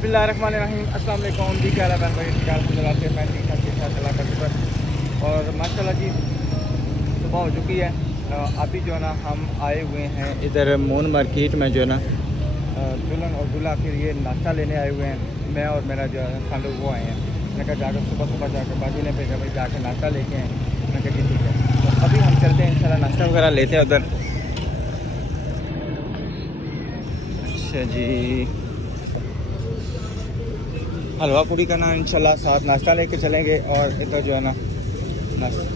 बिस्मिल्लाहिर्रहमानिर्रहीम। अस्सलाम वालेकुम जी। क्या हाल है भाई? अल्हम्दुलिल्लाह से मैं ठीक ठाक के साथ चला कर और माशाल्लाह जी सुबह हो चुकी है। अभी जो है ना हम आए हुए हैं इधर मून मार्केट में जो है ना दुल्हन और दूल्हा के लिए नाश्ता लेने आए हुए हैं। मैं और मेरा जो है खालू वो आए हैं। मैंने कहा जाकर सुबह जाकर बाजी ने भेजा भाई जाकर नाश्ता लेके आए। मैंने कहा ठीक है, तो अभी हम चलते हैं इंशाल्लाह नाश्ता वगैरह लेते हैं उधर। अच्छा जी, हलवा पूड़ी का ना इंशाल्लाह साथ नाश्ता लेके चलेंगे। और इधर जो है ना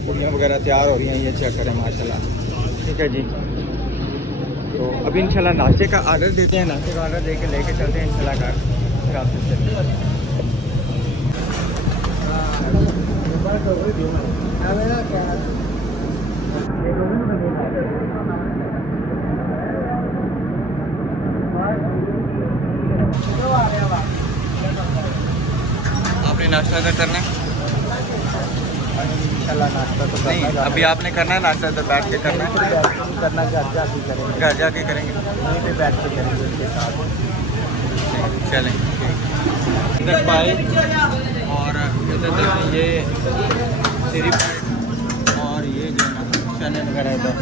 पूड़ियाँ वगैरह तैयार हो रही हैं, ये चेक करें माशाल्लाह। ठीक है जी, तो अभी इंशाल्लाह नाश्ते का ऑर्डर देते हैं। नाश्ते का ऑर्डर देके लेके चलते हैं इंशाल्लाह घर। फिर आपसे चलते आपने नाश्ता इधर करना है इंशाल्लाह। नाश्ता तो नहीं, अभी आपने करना है नाश्ता इधर बैठ के करना है। करना घर जाके करेंगे, घर जाके करेंगे, यहीं पे बैठ के करेंगे उनके साथ। चलें इधर पाए और इधर ये सिर्फ और ये जो है ना चने वगैरह इधर।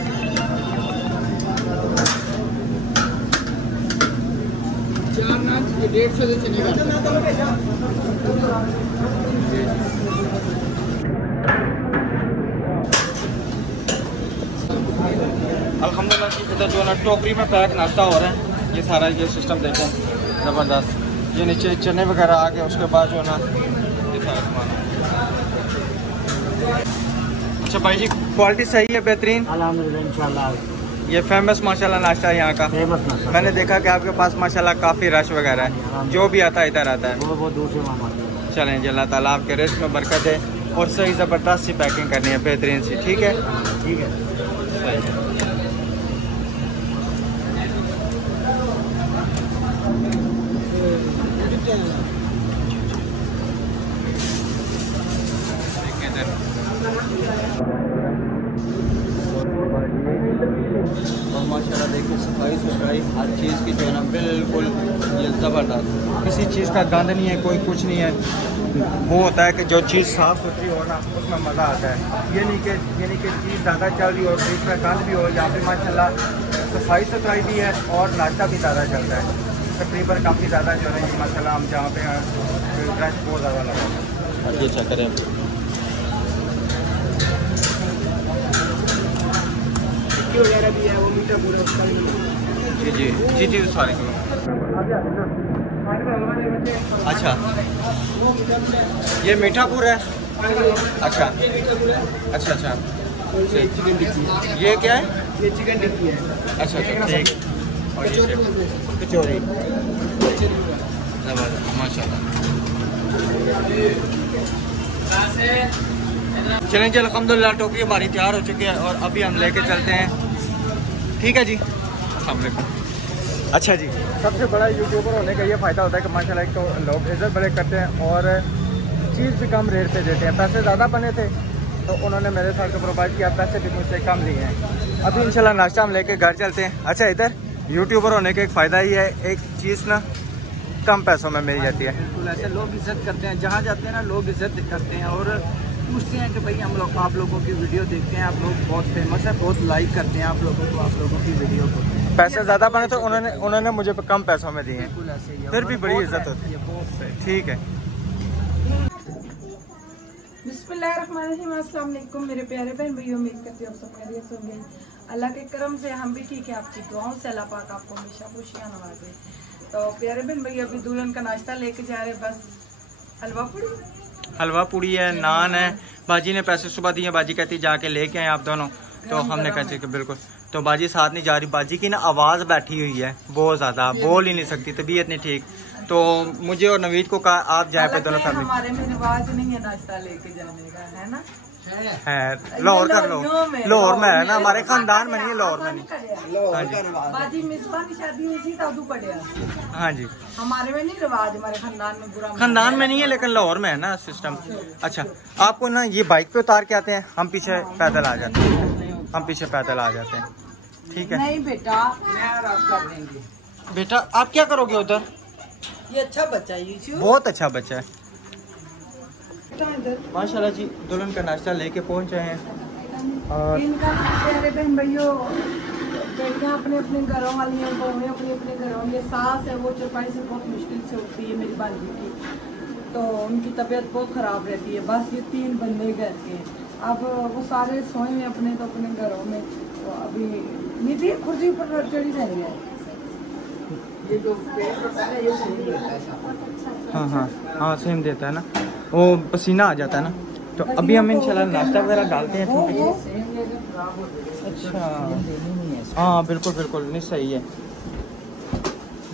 अल्हम्दुलिल्लाह की इधर जो है ना टोकरी में पैक नाश्ता हो रहा है। ये सारा ये सिस्टम देखें ज़बरदस्त। ये नीचे चने वगैरह आ गए, उसके बाद जो है ना ये सारा सामान। अच्छा भाई जी, क्वालिटी सही है, बेहतरीन अल्हम्दुलिल्लाह इंशाल्लाह। ये फेमस माशाल्लाह नाश्ता है यहाँ का। फेमस नाश्ता। मैंने मैंने देखा कि आपके पास माशाल्लाह काफ़ी रश वगैरह है, जो भी आता है इधर आता है। वो दूर से मामा। चलें जी, अल्लाह ताला आपके रिस्क में बरकत है और सही ज़बरदस्त सी पैकिंग करनी है, बेहतरीन सी। ठीक है, ठीक है, सही है। और माशाल्लाह देखिए सफाई सुथराई हर चीज़ की जो है ना बिल्कुल ये ज़बरदस्त। किसी चीज़ का गंद नहीं है, कोई कुछ नहीं है। वो होता है कि जो चीज़ साफ़ सुथरी हो ना उसमें मज़ा आता है। ये नहीं कि चीज़ ज़्यादा चल रही हो, बीच में गंद भी हो। यहाँ पे माशाल्लाह सफाई सुथराई भी है और नाश्ता भी ज़्यादा चलता है। तकरीबन काफ़ी ज़्यादा जो है माशाल्लाह हम जहाँ पे रश बहुत ज़्यादा लगा है। ये चेक करें, वगैरह भी है, वो मीठा पूरा उसका भी। जी जी जी जी सारे किलो। अच्छा, ये मीठापुर है। अच्छा अच्छा अच्छा, चिकन टिक्की। ये क्या है? ये चिकन टिक्की है। अच्छा अच्छा, ठीक। और ये कचौरी। ज़बरदस्त माशाल्लाह। चलें जी, अल्हम्दुलिल्लाह टोकरी हमारी तैयार हो चुकी है और अभी हम लेके चलते हैं। ठीक है जी, अस्सलाम वालेकुम। अच्छा जी, सबसे बड़ा यूट्यूबर होने का ये फ़ायदा होता है कि माशाल्लाह एक तो लोग इज़्ज़त बड़े करते हैं और चीज़ भी कम रेट पे देते हैं। पैसे ज़्यादा बने थे तो उन्होंने मेरे साथ प्रोवाइड किया, पैसे भी मुझसे कम लिए हैं। अभी इंशाल्लाह नाश्ता हम लेके घर चलते हैं। अच्छा, इधर यूट्यूबर होने का एक फ़ायदा ही है, एक चीज़ ना कम पैसों में मिल जाती है। बिल्कुल ऐसे लोग इज्जत करते हैं, जहाँ जाते हैं ना लोग इज्जत करते हैं और पूछते हैं कि भाई हम लोग आप लोगों की वीडियो देखते हैं, आप लोग बहुत फेमस है, बहुत लाइक करते हैं आप लोगों को, आप लोगों की वीडियो को। पैसे ज़्यादा बने तो उन्होंने मुझे कम पैसों में दिए हैं, बिल्कुल ऐसे ही है, फिर भी बड़ी बहुत इज्जत होती है। बहुत सही। ठीक है। बिस्मिल्लाहिर्रहमानिर्रहीम। अस्सलाम वालेकुम मेरे प्यारे बहन भैया, उम्मीद करती हूँ आप सब खैरियत होंगे। अल्लाह के करम से हम भी ठीक है, आपकी दुआओं से अल्लाह पाक आपको हमेशा खुशियाँ नवाजे। तो प्यारे बहन भैया अभी दुल्हन का नाश्ता लेके जा रहे, बस हलवा पूड़ी है, नान है। बाजी ने पैसे सुबह दिए, बाजी कहती जाके लेके आए आप दोनों, तो हमने कहा कि बिल्कुल। तो बाजी साथ नहीं जा रही, बाजी की ना आवाज़ बैठी हुई है बहुत ज़्यादा, बोल ही नहीं सकती, तबीयत नहीं ठीक। तो मुझे और नवीद को कहा आप जाए पे दोनों साथ। हमारे में रिवाज नहीं है नाश्ता लेके जाने का, है ना? है लाहौर कर लो, लाहौर में है ना, हमारे खानदान में नहीं है, लाहौर में नहीं। हाँ जी, बाजी मिसबा की शादी हुई थी तब पड़े। हाँ जी, हमारे में नहीं रिवाज, हमारे खानदान में बुरा खानदान में नहीं है लेकिन लाहौर में है ना सिस्टम। अच्छा, आपको ना ये बाइक पे उतार के आते हैं, हम पीछे पैदल आ जाते हैं, हम पीछे पैदल आ जाते हैं। ठीक है नहीं बेटा, नया रास्ता देंगे। बेटा आप क्या करोगे उधर? ये अच्छा बच्चा है यूसुफ। बहुत अच्छा बच्चा है माशाल्लाह जी। दुल्हन का नाश्ता लेके पहुंचे हैं और इनका प्यारे बहन भाइयों बेटियां अपने अपने घरों वाली हैं, बहुएं अपने अपने घरों में। सास है वो चौपाई से बहुत मुश्किल से उठती है मेरी भांजी की, तो उनकी तबीयत बहुत ख़राब रहती है। बस ये 3 बंदे घर के, अब वो सारे सोए हैं अपने तो अपने घरों में। तो अभी निधि कुर्सी पर चढ़ी रही है। ये जो पेट होता है ये सेम देता है साथ। हाँ हाँ हाँ सेम देता है ना, वो पसीना आ जाता है ना। तो अभी हम इंशाल्लाह नाश्ता वगैरह डालते हैं छोटे ये सेम ये जो खराब हो जाएगा। अच्छा देनी नहीं है। हाँ बिल्कुल बिल्कुल नहीं सही है।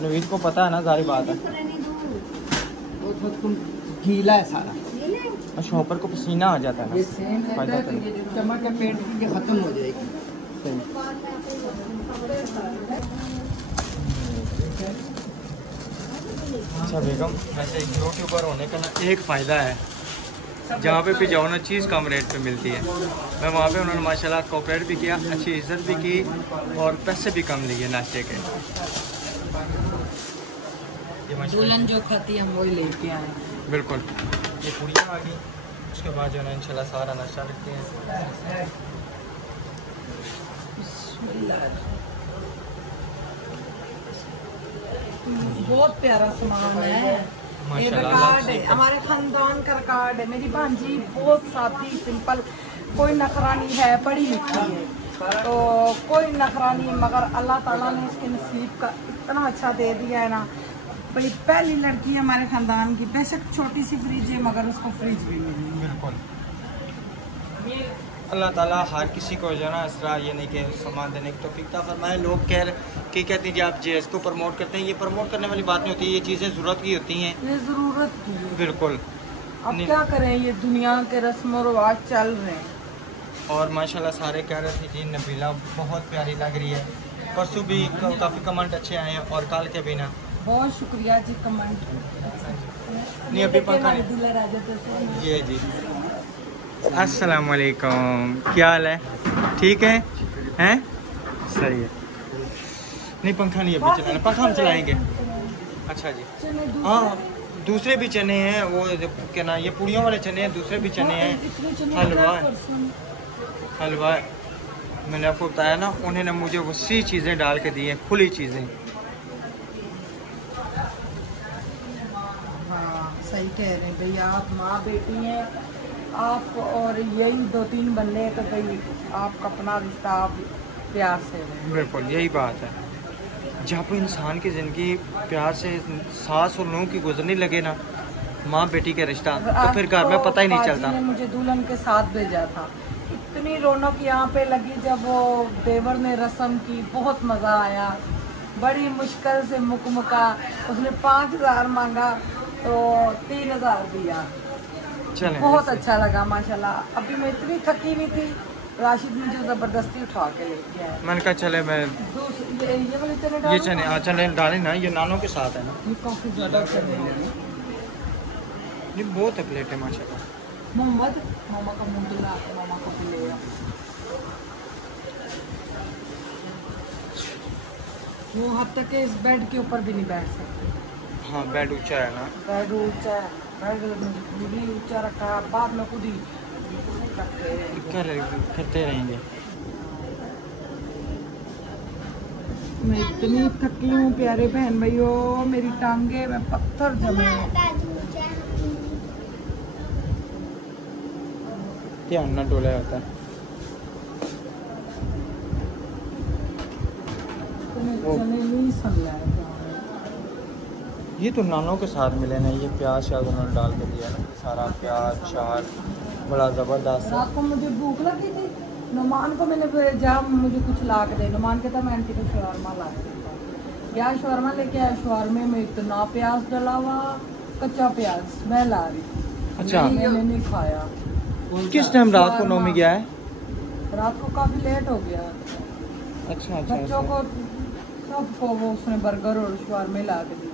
नवीद को पता है ना, सारी बात है। वो बहुत गीला है सारा। अच्छा ऊपर को पसीना आ जाता है ये ना। सेम रहता है तो ये जो चमक है पेट की ये खत्म हो जाएगी। सही। अच्छा बेगम, वैसे यूट्यूबर होने का ना एक फ़ायदा है, जहाँ पे भी जाओ ना चीज़ कम रेट पे मिलती है। मैं वहाँ पे उन्होंने माशाल्लाह कोऑपरेट भी किया, अच्छी इज्जत भी की और पैसे भी कम लिए नाश्ते के। ये माशाल्लाह दुल्हन जो खाती है हम वही लेके आए। बिल्कुल। ये पूड़ियाँ आ गई, उसके बाद जो है ना इंशाल्लाह सारा नाश्ता रखते हैं। बहुत प्यारा सामान है। ये माशाल्लाह रिकॉर्ड है, हमारे खानदान का रिकॉर्ड है। मेरी भांजी बहुत सादी सिंपल, कोई नखरानी है, पढ़ी लिखी है, तो कोई नखरानी है, मगर अल्लाह ताला ने इसके नसीब का इतना अच्छा दे दिया है ना। बड़ी पहली लड़की है हमारे खानदान की, बेशक छोटी सी फ्रिज है मगर उसको फ्रिज भी मिली। बिल्कुल। अल्लाह ताला हर किसी को जो है ना इस तरह ये नहीं कि सामान देने की तौफीक अता फरमाए। लोग कहते हैं जी आप जेएस को प्रमोट करते हैं, ये प्रमोट करने वाली बात नहीं होती, ये चीज़ें ज़रूरत की होती हैं। ये ज़रूरत की है। बिल्कुल। अब नहीं। क्या करें, ये दुनिया के रस्म और रिवाज चल रहे हैं। और माशाल्लाह सारे कह रहे थे जी नबीला बहुत प्यारी लग रही है। परसों भी काफ़ी कमेंट अच्छे आए हैं और कल के भी ना। बहुत शुक्रिया जी कमेंट। नहीं अभी पंखा नहीं। दिल राजा तो ये जी अस्सलाम वालेकुम, क्या हाल है? ठीक है हैं? सही है। नहीं पंखा नहीं अभी चलाना, पंखा हम चलाएंगे। अच्छा जी हाँ, दूसरे भी चने हैं, वो क्या ना ये पूड़ियों वाले चने हैं, दूसरे भी चने हैं, हलवा है, हलवा है। मैंने आपको बताया ना, उन्होंने मुझे वसी चीज़ें डाल के दी हैं, खुली चीज़ें। हाँ सही कह रहे हैं भैया, आप माँ बेटी हैं आप, और यही 2-3 बंदे हैं तो भाई आपका अपना रिश्ता आप प्यार से रहें। बिल्कुल यही बात है। जब इंसान की ज़िंदगी प्यार से सास और नूह की गुजरने लगे ना, माँ बेटी का रिश्ता, तो फिर घर में पता ही नहीं चलता। ने मुझे दुल्हन के साथ भेजा था, इतनी रौनक यहाँ पे लगी जब वो देवर ने रस्म की, बहुत मज़ा आया। बड़ी मुश्किल से मुकमुका, उसने 5000 मांगा तो 3000 दिया। चलें बहुत अच्छा लगा माशाल्लाह। अभी मैं इतनी थकी हुई थी, राशिद मुझे ज़बरदस्ती उठा के लेके आया। मैंने कहा चले मैं ये वाले चने ये डालो चने ना। चने डालें ना, ये नानों के साथ है ना। ये काफ़ी ज़्यादा चने हैं। ये बहुत है प्लेट है माशाल्लाह। मोहम्मद मामा का मुंह धुला के मामा को पिलेगा। वो हद तक के इस बेड के ऊपर भी नहीं बैठ सकते। हाँ बेड ऊंचा है ना। बेड ऊंचा है, बेड भी ऊंचा रखा है, बाद में खुद ही रखते हैं। करते रहेंगे। मैं इतनी थकी हूँ प्यारे बहन भाइयों, मेरी टांगे में पत्थर जमे हैं। ध्यान ना डोला होता है। चने नहीं समझ आए। ये तो नानों के साथ मिले ना, ये प्याज शायद उन्होंने डाल के दिया ना, सारा प्याज चार बड़ा ज़बरदस्त। रात को मुझे भूख लगी थी, नुमान को मैंने भेजा मुझे कुछ ला के दे। नुमान कहता मैं आंटी को शवारमा ला के देता हूँ। क्या शवारमा लेके आया, शवारमे में इतना प्याज डला हुआ, कच्चा प्याज मैं ला रही। अच्छा मैंने नहीं खाया। किस टाइम रात को नौमी गया है? रात को काफ़ी लेट हो गया। अच्छा अच्छा बच्चों को सबको वो उसने बर्गर और शवारमे ला के दिए।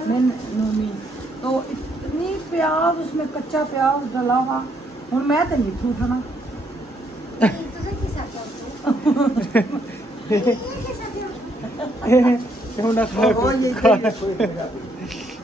मैं नोमी तो इतनी प्याज उसमें कच्चा प्याज डला हुआ, और मैं तो नहीं थू उठना।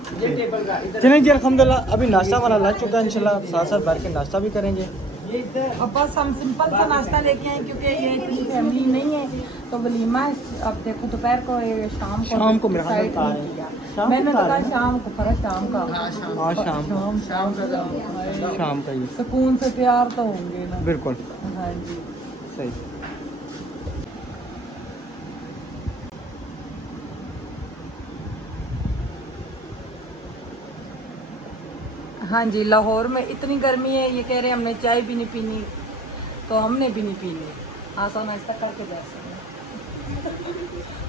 ये टेबल का इधर चलें जी अल्हम्दुलिल्लाह अभी नाश्ता हमारा लग चुका है, इंशाल्लाह साथ साथ बैठ के नाश्ता भी करेंगे। ये इधर अब बस हम सिंपल सा नाश्ता लेके आए क्योंकि ये इतनी फैमिली नहीं है तो वलीमा है। अब देखो दोपहर को ये शाम को मेरा ख्याल decide बता नहीं रहे हैं। किया। शाम मैंने को तो बता कहा रहे हैं। शाम को फर्क शाम का हाँ शाम का शाम का ही सुकून से प्यार तो होंगे ना। बिल्कुल हाँ जी सही। हाँ जी लाहौर में इतनी गर्मी है, ये कह रहे हैं हमने चाय भी नहीं पीनी तो हमने भी नहीं पीनी, आसान नाश्ता करके बैठ सकते।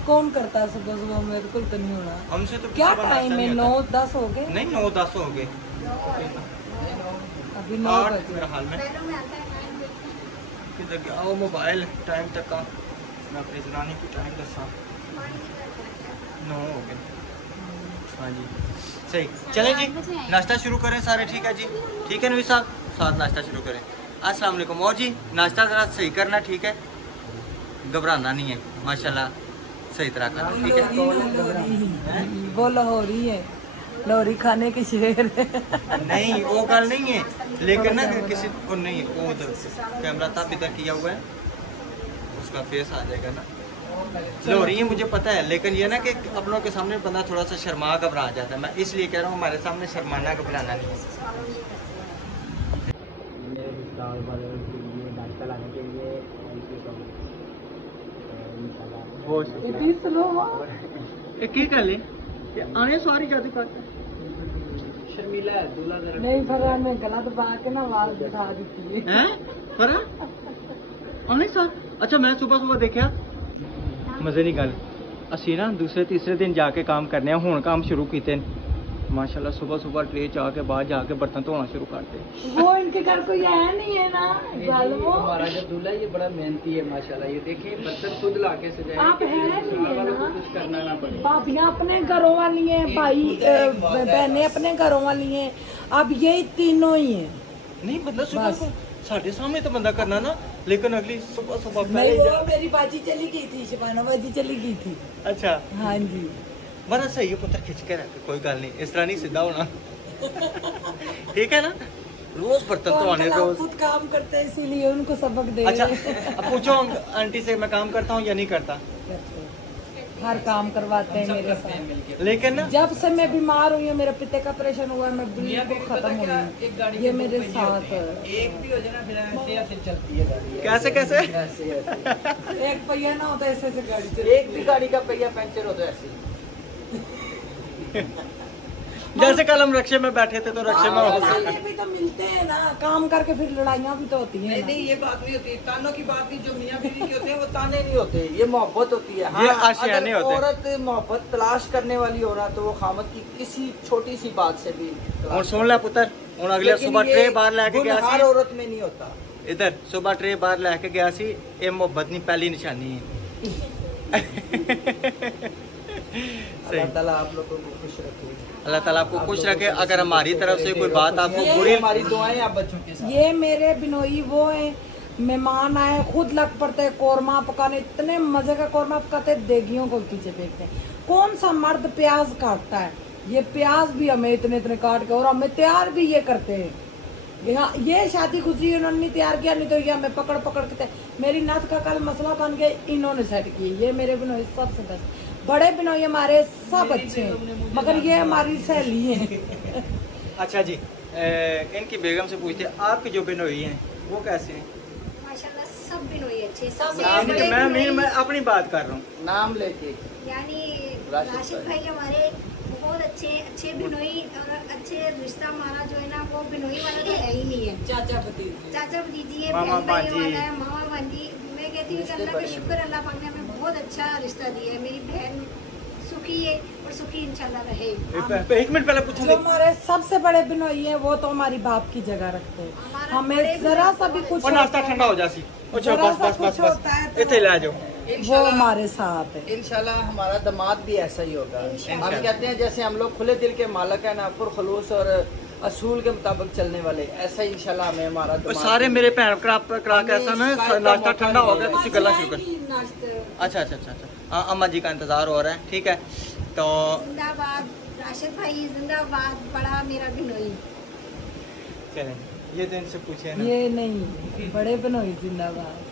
कौन करता है सुबह सुबह? मेरे को तो नहीं होना। हमसे तो क्या सुबह टाइम नाश्ता है? नहीं 9-10 हो गए? नहीं 9-10 हो गए, अभी 9 8 बजे। मेरे हाल में। किधर गया वो मोबाइल टाइम तक का? मैं अपनी जनानी की टाइम दसा 9 हो गए। हाँ जी सही। चलें जी नाश्ता शुरू करें सारे, ठीक है जी? ठीक है नवी साहब, साथ नाश्ता शुरू करें। अस्सलाम वालेकुम। और जी नाश्ता ज़रा सही करना, ठीक है? घबराना नहीं है, माशाल्लाह सही तरह करना, ठीक है? वो लाहौरी है, लाहौरी खाने के शेर है। नहीं वो गल नहीं है, लेकिन ना किसी को नहीं, वो उधर कैमरा तब इधर किया हुआ है, उसका फेस आ जाएगा ना। लोरी है मुझे पता है, लेकिन ये ना कि अपनों के सामने बंदा थोड़ा सा शर्मा घबरा जाता है। मैं इसलिए कह रहा हूँ हमारे सामने शर्माना घबराना नहीं है। आने सारी जाती शर्मिला है, दूल्हा जरा नहीं फरा में गला दबा के ना आवाज बिठा दी है। अच्छा मैं सुबह सुबह देखा मजे नहीं गल असी ना दूसरे तीसरे दिन जाके काम करने हुण काम शुरू किए माशाल्लाह। सुबह सुबह ट्रे चा के बाद जाके बर्तन धोना शुरू करते। वो इनके घर कोई है नहीं है ना गल वो। हमारा जो दूल्हा है ये बड़ा मेहनती है माशाल्लाह। ये देखिए बर्तन खुद ला के सजाए, आप है नहीं है वालों को ना? कुछ करना ना पड़े। भाभियाँ अपने घरों वाली हैं, भाई बहनें अपने घरों वाली हैं, अब यही तीनों ही हैं। नहीं मतलब सुबह को साढ़े सामने तो बंदा करना ना, लेकिन अगली सुबह सुबह नहीं वो मेरी बाजी चली गई थी, शबाना बाजी चली गई थी। अच्छा हाँ जी बड़ा सही है पुत्र, खिंच के रखे, कोई गल नहीं, इस तरह नहीं सीधा होना। ठीक है ना? रोज बर्तन तो आने अंकल आप रोज। खुद काम करते हैं इसीलिए उनको सबक दे अच्छा रहे हैं। अब पूछो आंटी से मैं काम करता हूँ या नहीं करता, हर काम करवाते हैं मेरे साथ। लेकिन ना जब से मैं बीमार हुई हूँ, मेरे पिता का ऑपरेशन हुआ, मैं बिल्कुल खत्म हो गई। ये मेरे साथ एक भी हो जाए ना फिर ऐसे ऐसे चलती है गाड़ी। कैसे कैसे ऐसे ऐसे एक पहिया ना होता ऐसे ऐसे गाड़ी चलती। एक भी गाड़ी का पहिया पंचर हो तो ऐसे जैसे कल हम रक्षे में बैठे थे तो रक्षे में हो गया। भी तो मिलते हैं ना, काम करके फिर लड़ाइयाँ भी तो होती हैं नहीं ना। नहीं ये बात नहीं होती, तानों की बात नहीं। जो मियाँ बीवी के होते हैं वो ताने नहीं होते, ये मोहब्बत होती है। ये हाँ, आशियाने अगर होते हैं। औरत मोहब्बत तलाश करने वाली हो ना तो वो खामद की किसी छोटी सी बात से भी और सुन ला पुत्र, और अगले सुबह ट्रे बाहर लेके गया हर सी औरत में नहीं होता। इधर सुबह ट्रे बाहर लेके गया सी, ये मोहब्बत नहीं पहली निशानी है। अल्लाह ताला आप लोगों को खुश रखे। अल्लाह ताला आपको खुश रखे। अगर हमारी तरफ से कोई बात आपको ये बुरी, हमारी दुआएं आप बच्चों के साथ। ये मेरे बिनोई वो हैं, मेहमान आए खुद लग पड़ते हैं कोरमा पकाने, इतने मजे का कोरमा पकाते हैं, देगियों को पीछे फेंकते हैं। कौन सा मर्द प्याज काटता है? ये प्याज भी हमें इतने इतने काट के, और हमें तैयार भी ये करते हैं। यहाँ ये शादी खुशी उन्होंने नहीं तैयार किया, नहीं तो ये हमें पकड़ पकड़ के मेरी नाथ का कल मसला बन गया, इन्होंने सेट की। ये मेरे बिनोई सबसे बेस्ट, बड़े बिनोई हमारे सब अच्छे हैं, मगर ये हमारी सहेली है। अच्छा जी इनकी बेगम से पूछते हैं आपकी जो बिनोई हैं वो कैसे हैं? माशाल्लाह सब बिनोई अच्छे, सब यानी कि बड़े बिनोई, मैं अपनी बात कर रहा हूँ। नाम लेके यानी राशिद राशिद भाई हमारे बहुत अच्छे बिनोई, और अच्छे रिश्ता हमारा जो है ना वो बिनोई वाला तो है ही नहीं है। चाचा भतीजी चाचा भतीजी है, मामा बहन भाई भांजी। वाला है, मामा भांजी। मैं कहती हूँ कि अल्लाह का शुक्र, अल्लाह पाक ने हमें बहुत अच्छा रिश्ता दिया है। मेरी बहन सुखी है और सुखी इंशाल्लाह रहे। एक मिनट पहले पूछा जो हमारे सबसे बड़े बिनोई हैं वो तो हमारी बाप की जगह रखते हैं। हमारा बड़े हमें जरा सा भी कुछ और नाश्ता ठंडा हो जासी। अच्छा जरा बस सा बस कुछ बस बस होता है तो इतने ला जाओ। वो हमारे साथ है। इंशाल्लाह हमारा दामाद भी ऐसा ही होगा। इंशाल्लाह। हम कहते हैं जैसे हम लोग खुले दिल के मालक है ना, पुरखलूस और असूल के मुताबिक चलने वाले, ऐसा ही इंशाल्लाह हमें हमारा और दामाद सारे भी। मेरे भैन करा के ऐसा ना नाश्ता ठंडा हो गया, तुसी गल्ला शुरू कर। नाश्ते अच्छा अच्छा अच्छा अच्छा हाँ अम्मा जी का इंतजार हो रहा है, ठीक है तो जिंदाबाद राशिद भाई जिंदाबाद, बड़ा मेरा बिनोई। चलें, ये तो इनसे पूछे ना। ये नहीं, बड़े बिनोई जिंदाबाद।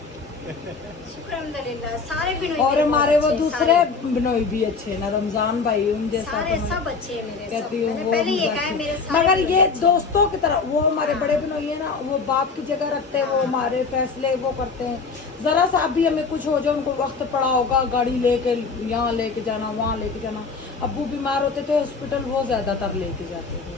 शुक्र अल्हम्दुलिल्लाह, सारे बिनोई और मेरे हमारे वो बहुत अच्छे, दूसरे सारे- बिनोई भी अच्छे हैं ना, रमजान भाई उन जैसा सारे तो सब अच्छे हैं मेरे। कहती सब हूँ मैंने वो पहले ये मजाक कहा है, की। मेरे सारे मगर बिनोई ये अच्छे। दोस्तों की तरह वो हमारे बड़े बिनोई है ना, वो बाप की जगह रखते हैं, वो हमारे फैसले वो करते हैं। जरा सा भी हमें कुछ हो जाए, उनको वक्त पड़ा होगा गाड़ी लेके यहाँ लेके जाना, वहाँ लेके जाना। अब्बू बीमार होते थे हॉस्पिटल, वो ज्यादातर लेके जाते थे।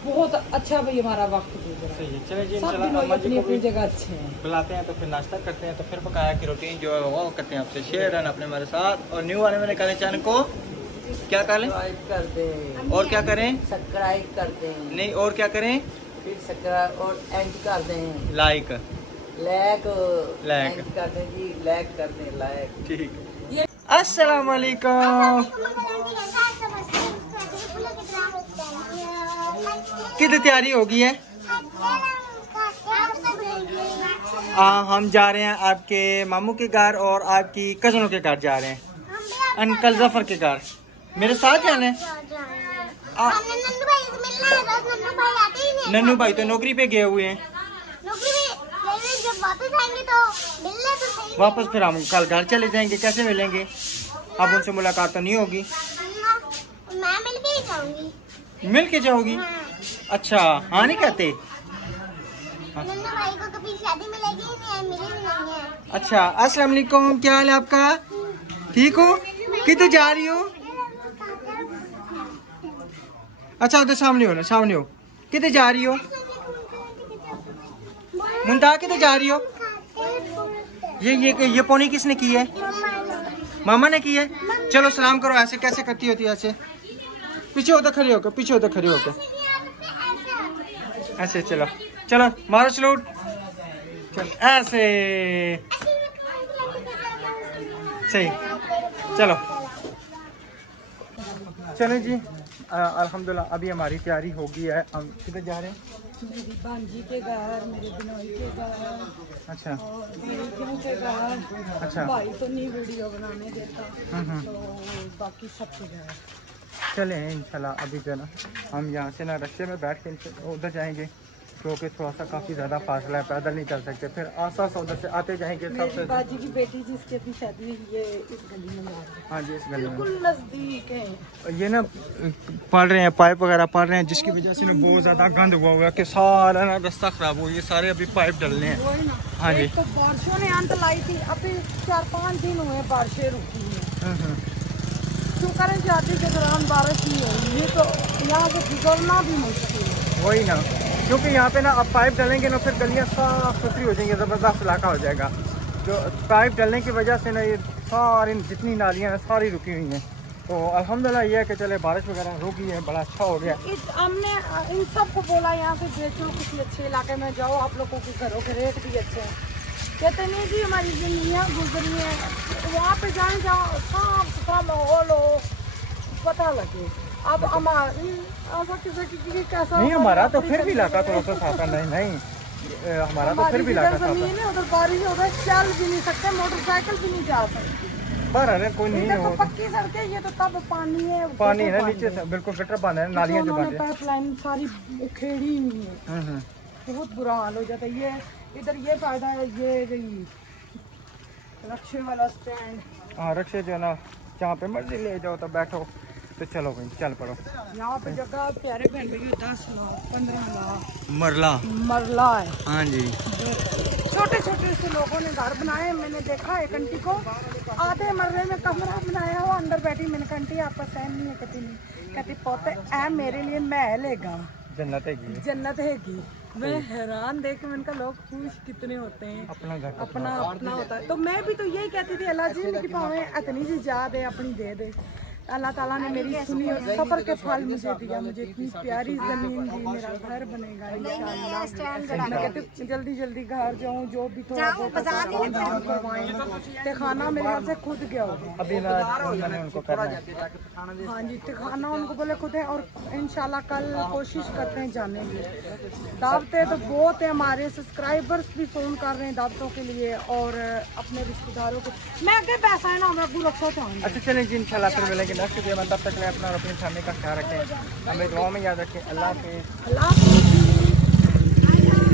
बहुत अच्छा भाई हमारा वक्त गुजरा। सही है। चले जी, सब इंशाल्लाह बिनोई अम्मा जी अपनी को अपनी भी जगह अच्छे हैं। बुलाते हैं तो फिर नाश्ता करते हैं, तो फिर पकाया की रूटीन जो है वो करते हैं आपसे शेयर है अपने हमारे साथ। और न्यू आने वाले काले चैनल को क्या करें कर दें, और क्या करें? सब्सक्राइब कर दें, नहीं, और क्या करें? फिर सब्सक्राइब और एंड कर दें, लाइक। Like like. एंड कर दें जी, लाइक कर दें, लाइक। ठीक। अस्सलाम वालेकुम। कितनी तैयारी हो गई है? हम जा रहे हैं आपके मामू के घर और आपकी कजनों के घर जा रहे हैं। अंकल जफर के घर मेरे साथ जाना है। नन्नू भाई तो नौकरी पे गए हुए हैं। वापस फिर हम कल घर चले जाएंगे। कैसे मिलेंगे? अब उनसे मुलाकात तो नहीं होगी। मैं मिल के ही जाऊंगी। मिल के जाओगी? अच्छा, हाँ नहीं कहते? नन्नू भाई को कभी शादी मिलेगी नहीं, मिली भी नहीं है। अच्छा, अस्सलाम वालेकुम, क्या हाल है आपका? ठीक हो? किधर जा रही हो? अच्छा, उधर सामने हो ना, सामने हो। किधर जा रही हो? मुंता किधर जा रही हो? ये पोनी किसने की है? मामा ने की है। चलो सलाम करो। ऐसे कैसे करती होती है? ऐसे पीछे होकर खड़े होकर, पीछे होकर खड़े होकर ऐसे। चलो चलो, मारो सलूट। चल ऐसे, सही। चलो चलें जी। अल्हम्दुलिल्लाह अभी हमारी तैयारी हो गई है। हम किधर जा रहे हैं? मेरी भांजी के घर, मेरे बिनोई के घर, अच्छा और भाइयों के घर। अच्छा। भाई तो नहीं वीडियो बनाने देता, तो बाकी सब के घर। चले इंशाल्लाह। अभी जो है ना हम यहाँ से ना रस्ते में बैठ के उधर जाएंगे, क्योंकि थोड़ा सा काफ़ी ज़्यादा फासला है, पैदल नहीं चल सकते। फिर आस्ता आस्ता उधर से आते जाएंगे। मेरी सबसे बाजी की बेटी जिसकी अपनी शादी हुई है इस गली में है। हाँ जी, इस गली में बिल्कुल नजदीक है। ये ना पड़ रहे हैं, पाइप वगैरह पड़ रहे हैं, जिसकी वजह से ना बहुत ज़्यादा गंद हुआ हुआ है कि सारा ना रास्ता ख़राब हो। ये सारे अभी पाइप डलने हैं। वही ना। हाँ जी। एक तो बारिशों ने अंत लाई थी, अभी 4-5 दिन हुए बारिशें रुकी हैं। शुक्र है शादी के दौरान बारिश नहीं हुई, ये तो यहाँ से गुजरना भी मुश्किल है। वही ना, क्योंकि यहाँ पे ना अब पाइप डलेंगे ना, फिर गलियाँ साफ सुथरी हो जाएंगी, ज़बरदस्त इलाका हो जाएगा। जो पाइप डलने की वजह से ना ये सारी जितनी नालियाँ हैं सारी रुकी हुई हैं। तो अल्हम्दुलिल्लाह ये है कि चले बारिश वगैरह रुकी है, बड़ा अच्छा हो गया। हमने इन सबको बोला यहाँ से भेजो, किसी अच्छे इलाके में जाओ, आप लोगों के घरों के रेट भी अच्छे हैं। कहते नहीं जी हमारी जिंदगियाँ गुजरी हैं, वहाँ पे जाएं जहाँ साफ सुथरा माहौल हो, पता लगे। अब हमारी कैसा नहीं, हमारा तो फिर भी इलाका थोड़ा सा साफ है। नहीं हमारा तो फिर भी इलाका साफ है। जमीन है, उधर बारिश हो रहा है, चल भी नहीं सकते, मोटरसाइकिल भी नहीं जा सकते। पर अरे कोई नहीं इधर हो, तो पक्की सड़कें, ये तो तब पानी है, पानी है ना नीचे से, बिल्कुल गटर बंद है, नालियाँ जो बंद है। पाइपलाइन सारी उखेड़ी हुई है, बहुत बुरा हाल हो जाता है। ये इधर ये फायदा है, ये रक्शे वाला स्टैंड। हाँ, रक्शे जो है ना जहाँ पे मर्जी ले जाओ तो बैठो। तो चलो भाई चल पड़ो। यहाँ पे जगह प्यारे बहन भैया 10 लाख 15 लाख मरला मरला है। हाँ जी। छोटे छोटे से लोगों ने घर बनाए। मैंने देखा एक आंटी को आधे मरले में कमरा बनाया हुआ, अंदर बैठी। मैंने कहा आंटी आपका सहन नहीं है? कहती नहीं। कहती पोते ऐ मेरे लिए महल हैगा, जन्नत है की, जन्नत हैगी। मैं हैरान देख के मैंने कहा लोग खुश कितने होते हैं, अपना घर अपना अपना होता है। तो मैं भी तो यही कहती थी अल्लाह जी ने कि भावें इतनी सी जा दे, अपनी दे दे। अल्लाह ताला ने मेरी सुनी और सफ़र के फल मुझे दिया, मुझे इतनी प्यारी ज़मीन दी, मेरा घर बनेगा इंशाअल्लाह। मैं कहती हूँ जल्दी जल्दी घर जाऊँ, जो भी थोड़ा बहुत करवाएं। खाना मेरे घर से खुद गया होगा अभी ना मैंने उनको करना है। हाँ जी, खाना उनको बोले खुद है। और इंशाल्लाह कल कोशिश करते हैं जाने की। दावतें तो बहुत है, हमारे सब्सक्राइबर्स भी फ़ोन कर रहे हैं दावतों के लिए, और अपने रिश्तेदारों को। मैं आगे पैसा है ना, मैं आपको रखा चाहूँगी। अच्छा चलें जी, इंशाल्लाह फिर मिलेंगे नेक्स्ट वीडियो में, तब तक अपना और अपनी फैमिली का ख्याल रखें, हमें दुआ में याद रखें। अल्लाह हाफिज़। अल्लाह हाफ़िज़।